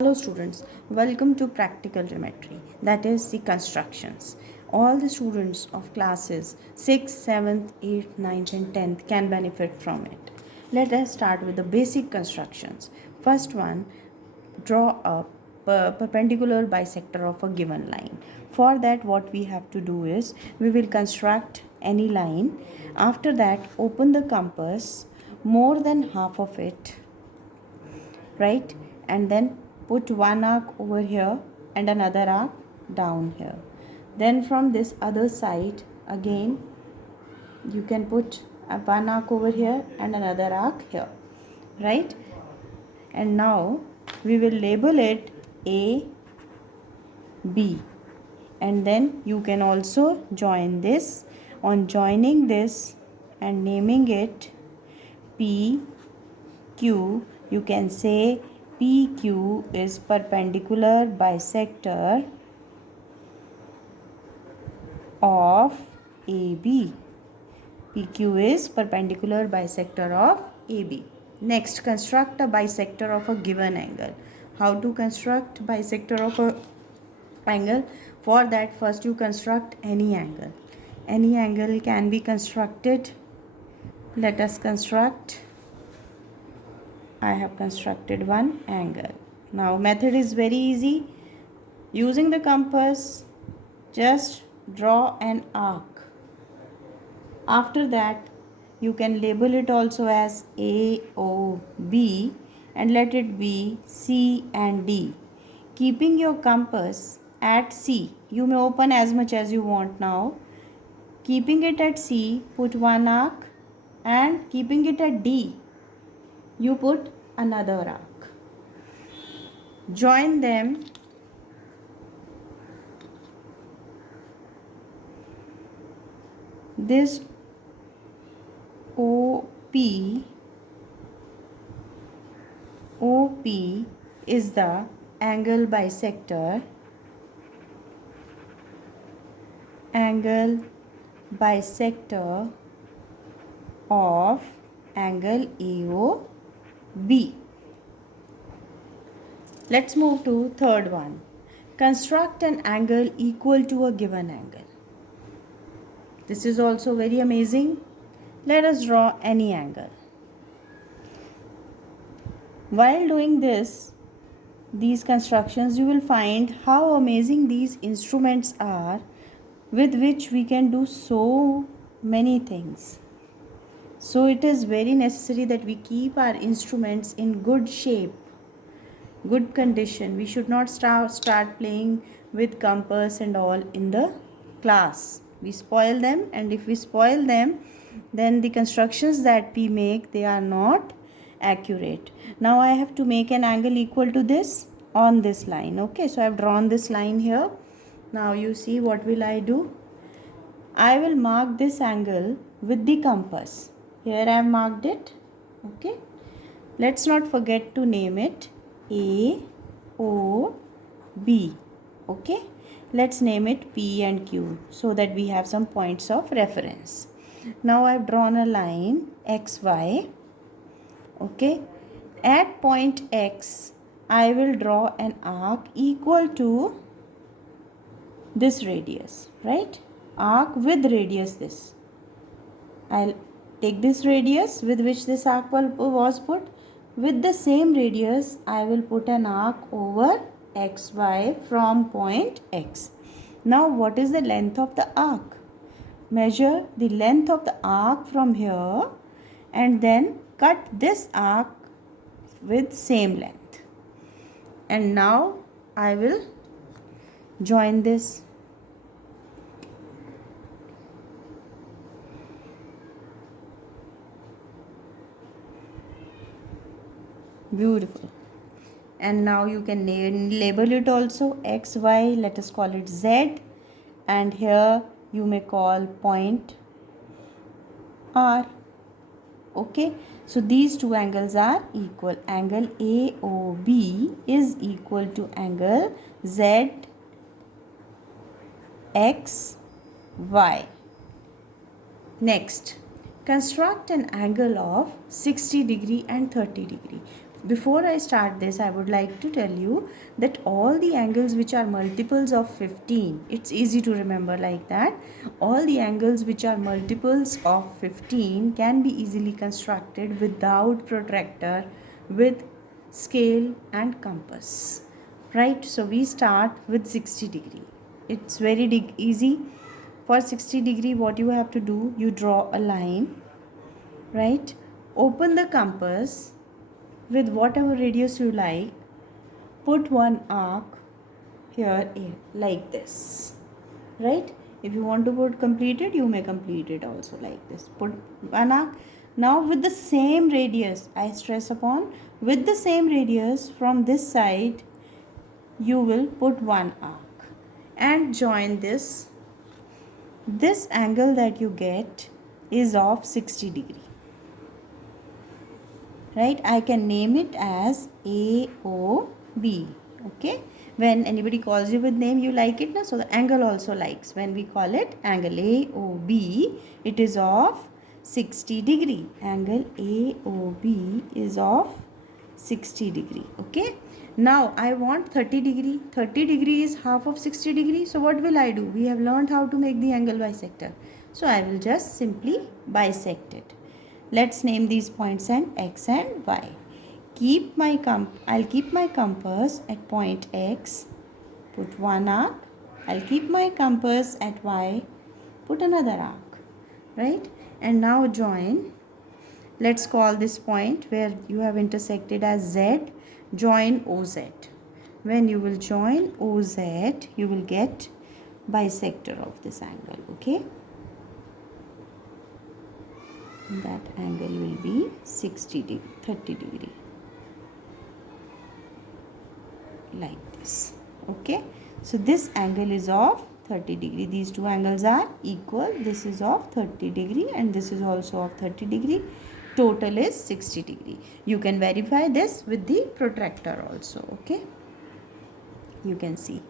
Hello students, welcome to practical geometry, that is the constructions. All the students of classes 6th, 7th, 8th, 9th and 10th can benefit from it. Let us start with the basic constructions. First one, draw a perpendicular bisector of a given line. For that what we have to do is, we will construct any line. After that, open the compass more than half of it, right, and then put one arc over here and another arc down here. Then from this other side again you can put one arc over here and another arc here, right? And now we will label it A, B, and then you can also join this. On joining this and naming it P, Q, you can say PQ is perpendicular bisector of AB. PQ is perpendicular bisector of AB. Next, construct a bisector of a given angle. How to construct bisector of a angle? For that, first you construct any angle. Any angle can be constructed. Let us construct. I have constructed one angle. Now method is very easy. Using the compass, just draw an arc. After that, you can label it also as A, O, B and let it be C and D. Keeping your compass at C, you may open as much as you want now. Keeping it at C, put one arc, and keeping it at D, you put another arc. Join them. This OP is the angle bisector of angle AOB. Let's move to third one. Construct an angle equal to a given angle. This is also very amazing. Let us draw any angle. While doing these constructions, you will find how amazing these instruments are with which we can do so many things. So it is very necessary that we keep our instruments in good shape, good condition. We should not start playing with compass and all in the class. We spoil them, and if we spoil them, then the constructions that we make, they are not accurate. Now I have to make an angle equal to this on this line. Okay, so I have drawn this line here. Now you see, what will I do? I will mark this angle with the compass. Here I have marked it. Okay, let's not forget to name it A, O, B. Okay, let's name it P and Q so that we have some points of reference. Now I have drawn a line XY. Okay, at point X I will draw an arc equal to this radius, right? Arc with radius this. I'll take this radius with which this arc was put. With the same radius, I will put an arc over XY from point X. Now what is the length of the arc? Measure the length of the arc from here and then cut this arc with same length. And now I will join this. Beautiful. And now you can label it also XY. Let us call it Z. And here you may call point R. Okay, so these two angles are equal. Angle AOB is equal to angle ZXY. Next, construct an angle of 60 degree and 30 degree. Before I start this, I would like to tell you that all the angles which are multiples of 15, it's easy to remember like that. All the angles which are multiples of 15 can be easily constructed without protractor, with scale and compass. Right? So we start with 60 degree. It's very easy. For 60 degree, what you have to do, you draw a line, right? Open the compass with whatever radius you like, put one arc here like this, right? If you want to put completed, you may complete it also like this. Put one arc. Now with the same radius, I stress upon, with the same radius from this side, you will put one arc and join this. This angle that you get is of 60 degree. Right, I can name it as AOB. Okay, when anybody calls you with name, you like it, na? So the angle also likes. When we call it angle AOB, it is of 60 degree. Angle AOB is of 60 degree. Okay, now I want 30 degree. 30 degree is half of 60 degree. So what will I do? We have learned how to make the angle bisector. So I will just simply bisect it. Let's name these points and x and y. I'll keep my compass at point x, put one arc. I'll keep my compass at y, put another arc, right? And now join. Let's call this point where you have intersected as z, join OZ. When you will join OZ, you will get bisector of this angle, okay? That angle will be 60 degree, 30 degree, like this. Okay, so this angle is of 30 degree. These two angles are equal. This is of 30 degree and this is also of 30 degree. Total is 60 degree. You can verify this with the protractor also. Okay, you can see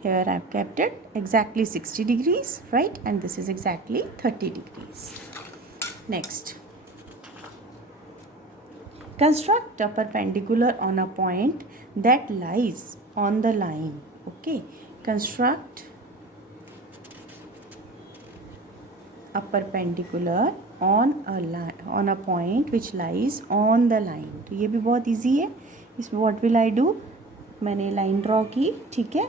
here I have kept it exactly 60 degrees, right? And this is exactly 30 degrees. Next, construct a perpendicular on a point that lies on the line. Okay, construct a perpendicular on a point which lies on the line. तो ये भी बहुत easy है. इसमें what will I do? मैंने line draw की, ठीक है.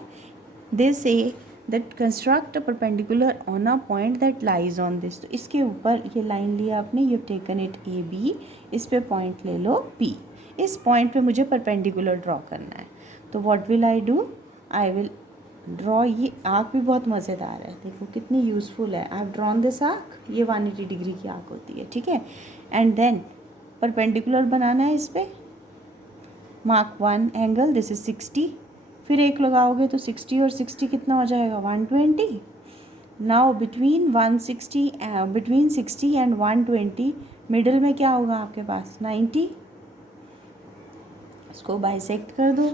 They say that construct a perpendicular on a point that lies on this. तो इसके ऊपर ये लाइन लिया आपने, you have taken it AB, इस पे पॉइंट ले लो P. इस पॉइंट पे मुझे परपेंडिकुलर ड्रॉ करना है. तो what will I do? I will draw. ये आर्क भी बहुत मज़ेदार है, देखो कितनी यूज़फुल है. I have drawn this arc. ये 180 डिग्री की आर्क होती है, ठीक है. एंड देन परपेंडिकुलर बनाना है इस पर. Mark one angle, this is 60. फिर एक लगाओगे तो 60 और 60 कितना हो जाएगा? 120. नाउ बिटवीन 60 एंड 120 मिडल में क्या होगा आपके पास? 90. इसको बाइसेक्ट कर दो.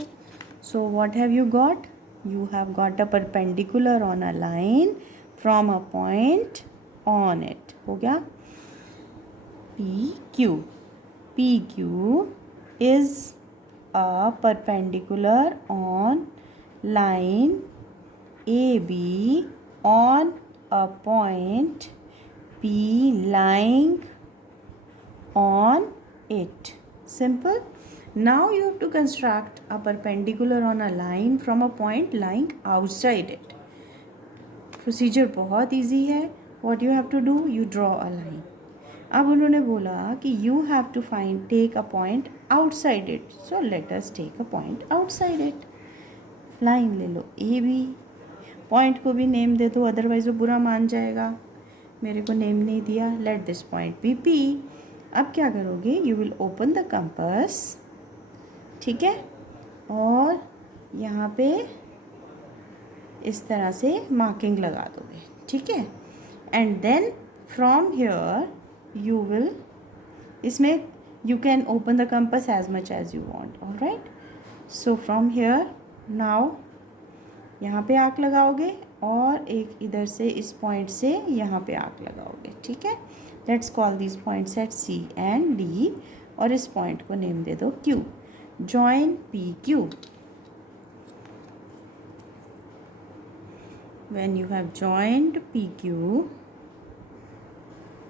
So what have you got? You have got a perpendicular on a line from a point on it. हो गया? PQ. PQ is a perpendicular on line AB on a point P lying on it. Simple. Now you have to construct a perpendicular on a line from a point lying outside it. Procedure बहुत easy है. What you have to do? You draw a line. अब उन्होंने बोला कि you have to take a point outside it. So let us take a point outside it. Line ले लो AB. Point को भी name दे दो, otherwise वो बुरा मान जाएगा. मेरे को name नहीं दिया. Let this point be P. अब क्या करोगे? You will open the compass. ठीक है, और यहाँ पे इस तरह से मार्किंग लगा दोगे, ठीक है. And then from here you will, इसमें you can open the compass as much as you want. Alright, so from here now यहाँ पे आर्क लगाओगे और एक इधर से इस पॉइंट से यहाँ पे आर्क लगाओगे, ठीक है. Let's call this points at C and D. और इस पॉइंट को नेम दे दो Q. Join PQ. When you have joined PQ,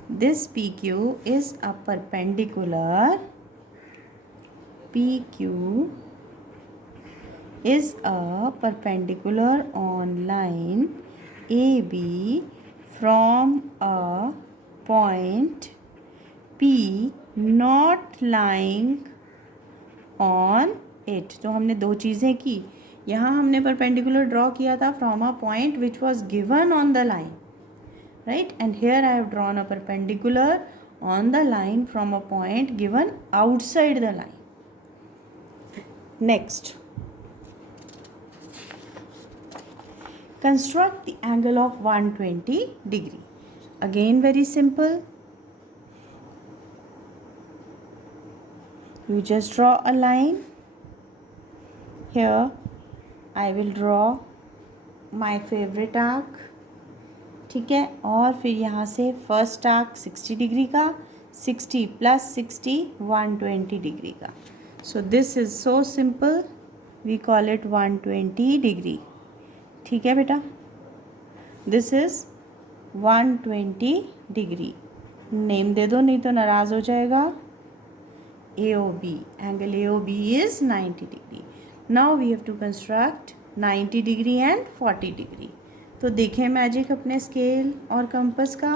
this PQ is a perpendicular. PQ is a perpendicular on line AB from a point P not lying on it. तो हमने दो चीज़ें की. यहाँ हमने परपेंडिकुलर ड्रॉ किया था from a point which was given on the line, right? And here I have drawn a perpendicular on the line from a point given outside the line. Next, construct the angle of 120 degree. Again very simple. You just draw a line. Here I will draw my favorite arc. ठीक है, और फिर यहाँ से first arc 60 degree का, 60 plus 60 120 degree का. So this is so simple, we call it 120 degree. ठीक है बेटा, दिस इज़ 120 डिग्री. नेम दे दो, नहीं तो नाराज़ हो जाएगा. AOB, angle AOB is 90 degree. Now we have to construct 90 degree and 40 degree. तो देखें मैजिक अपने स्केल और कंपस का.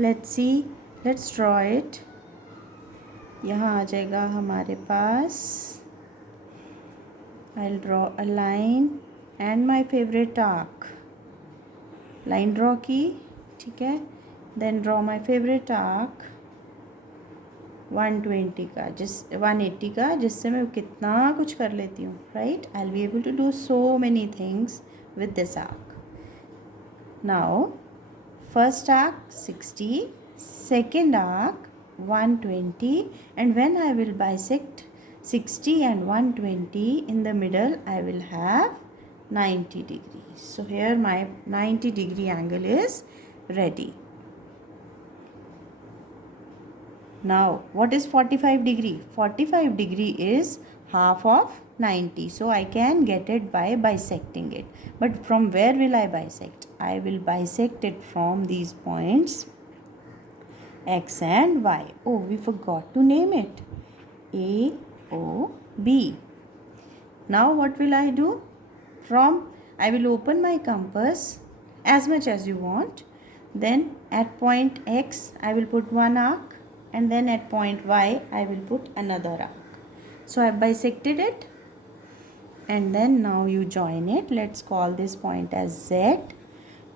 Let's see, let's draw it. यहाँ आ जाएगा हमारे पास. I will draw a line and my favourite arc. Line draw की, ठीक है. Then draw my favourite arc 120 का, 180 का, जिससे मैं कितना कुछ कर लेती हूँ, right. I will be able to do so many things with this arc. Now first arc 60, second arc 120, and when I will bisect 60 and 120 in the middle I will have 90 degrees. So here my 90 degree angle is ready. Now what is 45 degree? 45 degree is half of 90, so I can get it by bisecting it. But from where will I bisect? I will bisect it from these points X and Y. Oh, we forgot to name it. A, O, B. Now what will I do? I will open my compass as much as you want. Then at point X I will put one arc, and then at point Y I will put another arc. So I have bisected it, and then now you join it. Let's call this point as Z.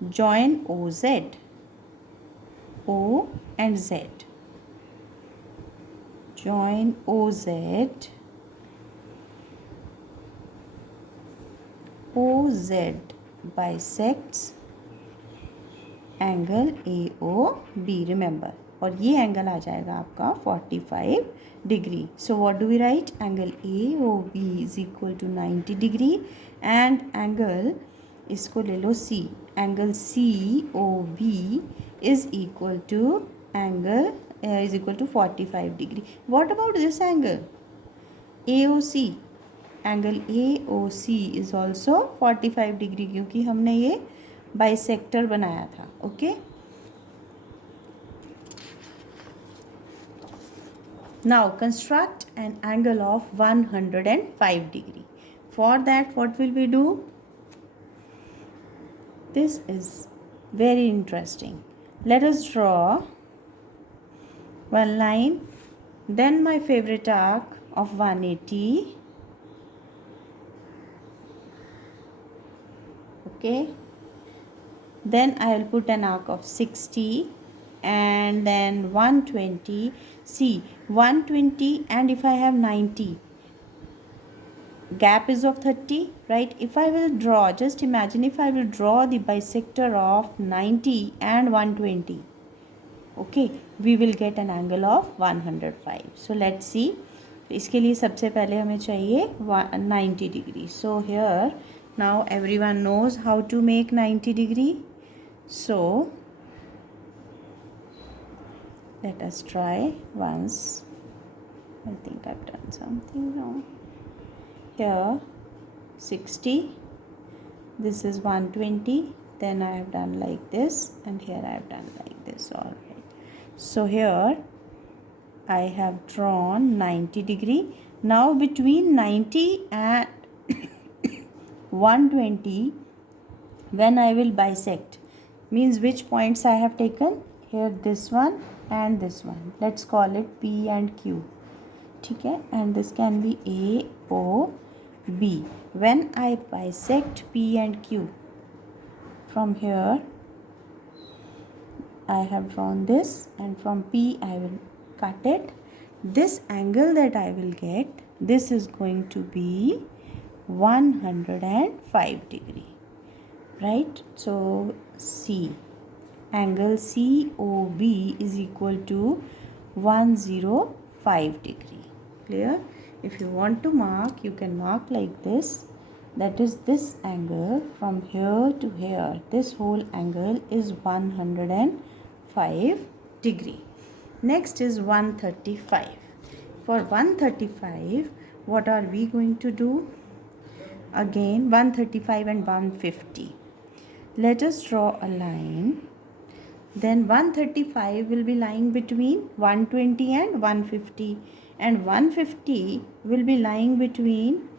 Join OZ. O and Z. Join OZ. OZ bisects angle AOB. Remember, और ये angle आ जाएगा आपका 45 degree. So what do we write? Angle AOB is equal to 90 degree, and angle इसको ले लो C. Angle COB is equal to 45 degree. What about this angle AOC? Angle AOC is also 45 degree, क्योंकि हमने ये bisector बनाया था. Okay, now construct an angle of 105 degree. For that what will we do? This is very interesting. Let us draw one line, then my favorite arc of 180. Okay, then I will put an arc of 60, and then 120. See, 120, and if I have 90, gap is of 30, right? If I will draw, just imagine if I will draw the bisector of 90 and 120, okay, we will get an angle of 105. So let's see. इसके लिए सबसे पहले हमें चाहिए 90 degree. So here now everyone knows how to make 90 degree. So let us try once. I think I've done something wrong. Here 60, this is 120, then I have done like this, and here I have done like this. All right. So here I have drawn 90 degree. Now between 90 and 120, when I will bisect, means which points I have taken here, this one and this one. Let's call it P and Q. Okay, and this can be A, O, B. When I bisect P and Q, from here I have drawn this, and from P I will cut it. This angle that I will get, this is going to be 105 degree, right? So C, angle COB is equal to 105 degree. Clear? If you want to mark, you can mark like this. That is this angle from here to here. This whole angle is 105 degree. Next is 135. For 135, what are we going to do? Again 135 and 150. Let us draw a line. Then 135 will be lying between 120 and 150, and 150 will be lying between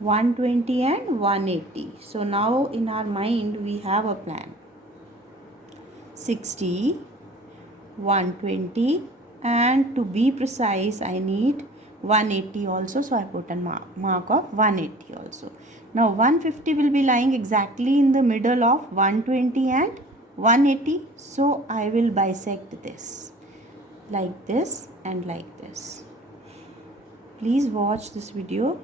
120 and 180. So now in our mind we have a plan. 60, 120, and to be precise I need 180 also, so I put a mark of 180 also. Now 150 will be lying exactly in the middle of 120 and 180, so I will bisect this like this and like this. Please watch this video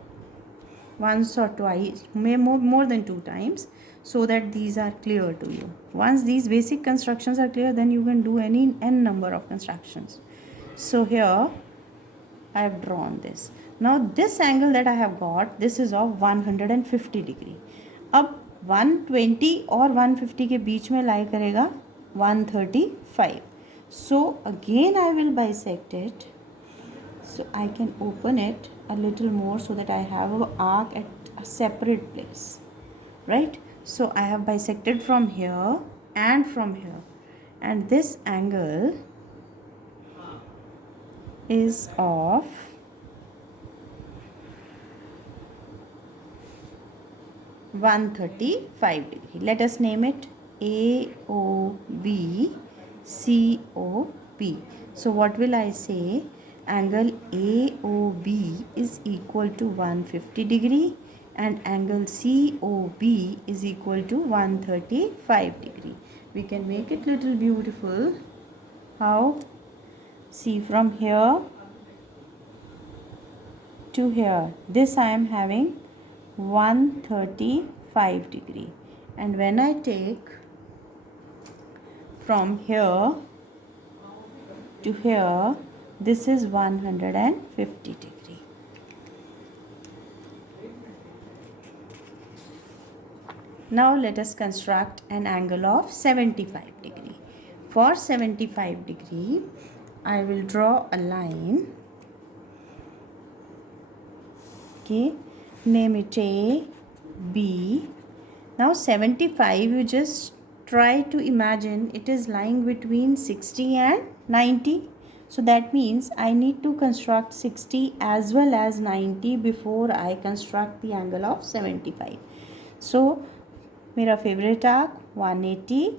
once or twice, more than 2 times, so that these are clear to you. Once these basic constructions are clear, then you can do any n number of constructions. So here I have drawn this. Now this angle that I have got, this is of 150 degree. अब 120 और 150 के बीच में lie करेगा 135. So again I will bisect it. So I can open it a little more so that I have an arc at a separate place, right? So I have bisected from here and from here, and this angle is of 135 degree. Let us name it AOB COP. So what will I say? Angle AOB is equal to 150 degree and angle COB is equal to 135 degree. We can make it little beautiful. How? See, from here to here, this I am having 135 degree, and when I take from here to here, this is 150 degree. Now let us construct an angle of 75 degree. For 75 degree, I will draw a line. Okay, name it A, B. Now 75, you just try to imagine it is lying between 60 and 90. So that means I need to construct 60 as well as 90 before I construct the angle of 75. So मेरा favorite arc 180.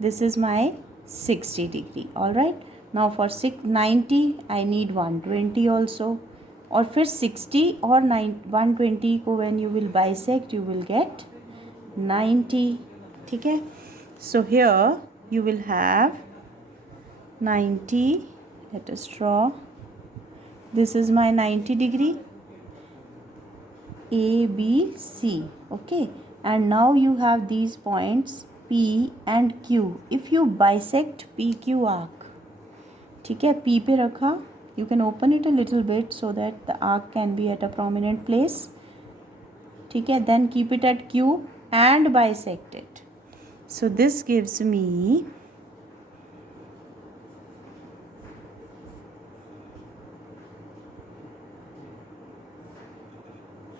This is my 60 degree. All right. Now for 90 I need 120 also. और फिर 60 और 120 को when you will bisect you will get 90. ठीक है. So here you will have 90. Let us draw. This is my 90 degree. A, B, C. Okay. And now you have these points P and Q. If you bisect PQ arc, ठीक है, P पे रखा, you can open it a little bit so that the arc can be at a prominent place. ठीक है, then keep it at Q and bisect it. So this gives me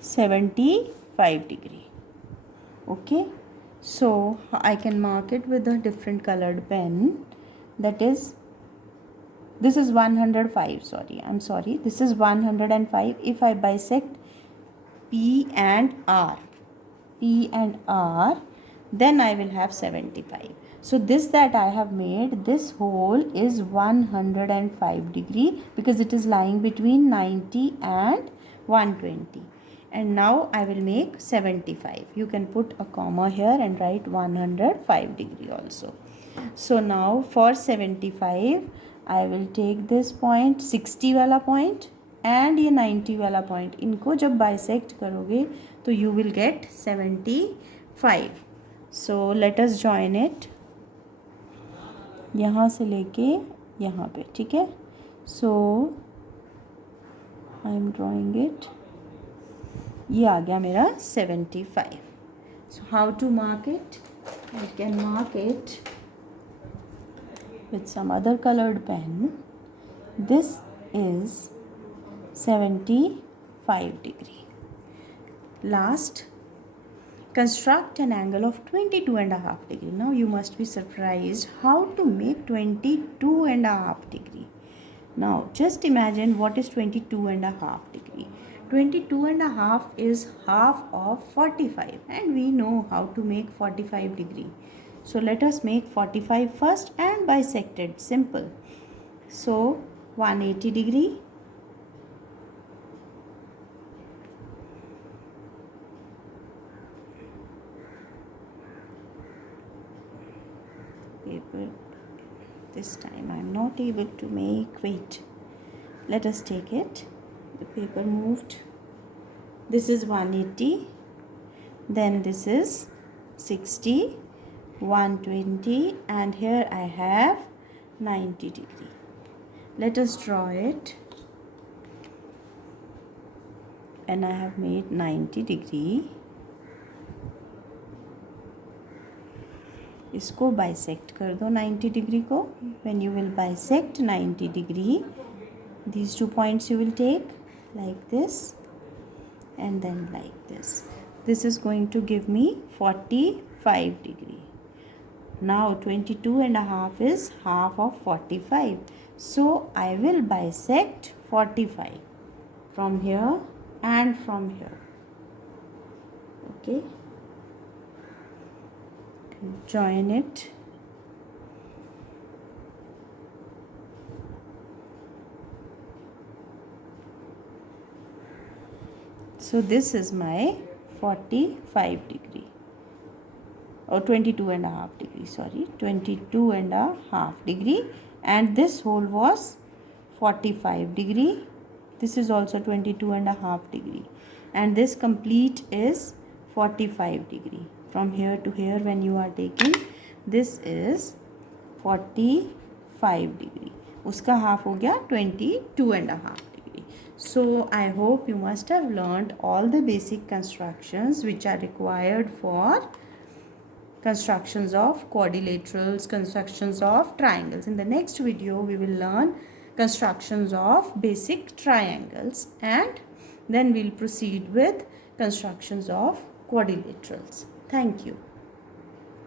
75 degree. Okay, so I can mark it with a different colored pen. That is, this is 105, sorry, this is 105. If I bisect P and R, then I will have 75. So this that I have made, this hole is 105 degree because it is lying between 90 and 120. And now I will make 75. You can put a comma here and write 105 degree also. So now for 75 I will take this point, 60 वाला point and ये 90 वाला point. इनको जब bisect करोगे तो you will get 75. So let us join it. यहाँ से लेके यहाँ पे, ठीक है. So I am drawing it. ये आ गया मेरा 75. So how to mark it? I can mark it with some other colored pen. This is 75 degree. Last, construct an angle of 22.5 degree. Now you must be surprised how to make 22.5 degree. Now just imagine what is 22.5 degree. 22.5 is half of 45 and we know how to make 45 degree. So let us make 45 first and bisect it. Simple. So 180 degree. Paper. This time I am not able to make. Wait. Let us take it. The paper moved. This is 180. Then this is 60. 120 and here I have 90 degree. Let us draw it. And I have made 90 degree. इसको bisect कर दो 90 degree को. When you will bisect 90 degree, these two points you will take like this and then like this. This is going to give me 45 degree. Now 22.5 is half of 45. So I will bisect 45 from here and from here. Okay. Join it. So this is my 45 degree. Or 22.5 degree, sorry, 22.5 degree, and this hole was 45 degree. This is also 22.5 degree, and this complete is 45 degree. From here to here when you are taking, this is 45 degree. उसका half हो गया 22.5 degree. So I hope you must have learned all the basic constructions which are required for constructions of quadrilaterals, constructions of triangles. In the next video, we will learn constructions of basic triangles and then we'll proceed with constructions of quadrilaterals. Thank you.